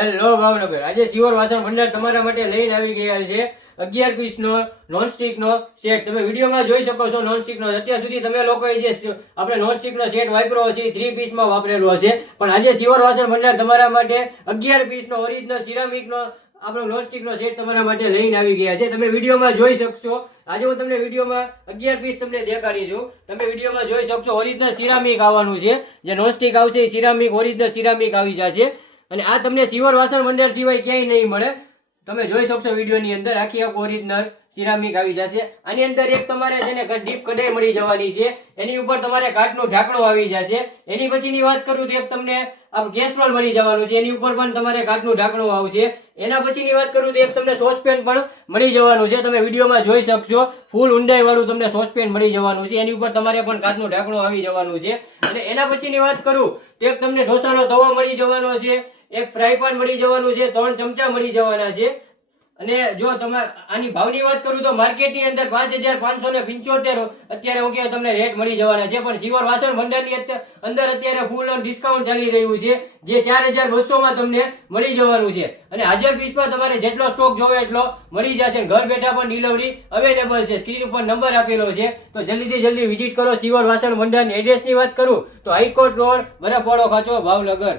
Hello Bhavnagar, આજે શિવર વાસણ ભંડાર તમારા માટે લઈને આવી ગયા છે 11 પીસનો નોનસ્ટિકનો સેટ. તમે વિડીયોમાં જોઈ શકો છો નોનસ્ટિકનો. અત્યાર સુધી તમે લોકોએ જે આપણે નોનસ્ટિકનો સેટ વાપર્યો હશે એ 3 પીસમાં વાપરેલો હશે, પણ આજે શિવર વાસણ ભંડાર તમારા માટે 11 પીસનો ઓરિજિનલ સિરામિકનો આપણો નોનસ્ટિકનો સેટ તમારા માટે લઈને આવી ગયા છે. તમે વિડીયોમાં જોઈ શકશો. આજે હું તમને વિડીયોમાં 11 પીસ તમને દેખાડી છું. તમે વિડીયોમાં જોઈ શકશો ઓરિજિનલ સિરામિક આવવાનું છે. જે નોનસ્ટિક આવશે એ સિરામિક ઓરિજિનલ સિરામિક આવી જશે. અને આ તમને શિવર વાસણ ભંડાર સિવાય ક્યાંય નહીં મળે. તમે જોઈ શકશો વિડીયોની અંદર આખી ઓરિજિનલ સિરામિક આવી જશે. આની અંદર એક તમારે છે ને ડીપ કઢાઈ મળી જવાની છે. એની ઉપર તમારે કાચનું ઢાંકણું આવી જશે. એની પછીની વાત કરું તો એક તમને ગેસ રોલ મળી જવાનું છે. એની ઉપર પણ તમારે કાચનું ઢાંકણું આવશે. એના પછીની વાત કરું તો એક તમને સોસપેન પણ મળી જવાનું છે. તમે વિડીયોમાં જોઈ શકશો ફૂલ ઊંડાઈ વાળું તમને સોસપેન મળી જવાનું છે. એની ઉપર તમારે પણ કાચનું ઢાંકણું આવી જવાનું છે. અને એના પછીની વાત કરું તો એક તમને ઢોસાનો તવો મળી જવાનો છે. એક ફ્રાય પેન મળી જવાનું છે. 3 ચમચા મળી જવાના છે. અને જો તમારે આની ભાવની વાત કરું તો માર્કેટની અંદર 5575 અત્યારે હું કહું તમને રેટ મળી જવાના છે. પણ શિવર વાસણ ભંડારની અંદર અત્યારે ફૂલ ઓન ડિસ્કાઉન્ટ ચાલી રહ્યું છે, જે 4200 માં તમને મળી જવાનું છે. અને 1000 પીસમાં તમારે જેટલો સ્ટોક જોવે એટલો મળી જશે. ઘર બેઠા પણ ડિલિવરી અવેલેબલ છે. સ્ક્રીન ઉપર નંબર આપેલો છે, તો જલ્દીથી જલ્દી વિઝિટ કરો શિવર વાસણ ભંડારની. એડ્રેસની વાત કરું તો હાઈકોર્ટ રોડ, બરફવાળો ખાંચો, ભાવનગર.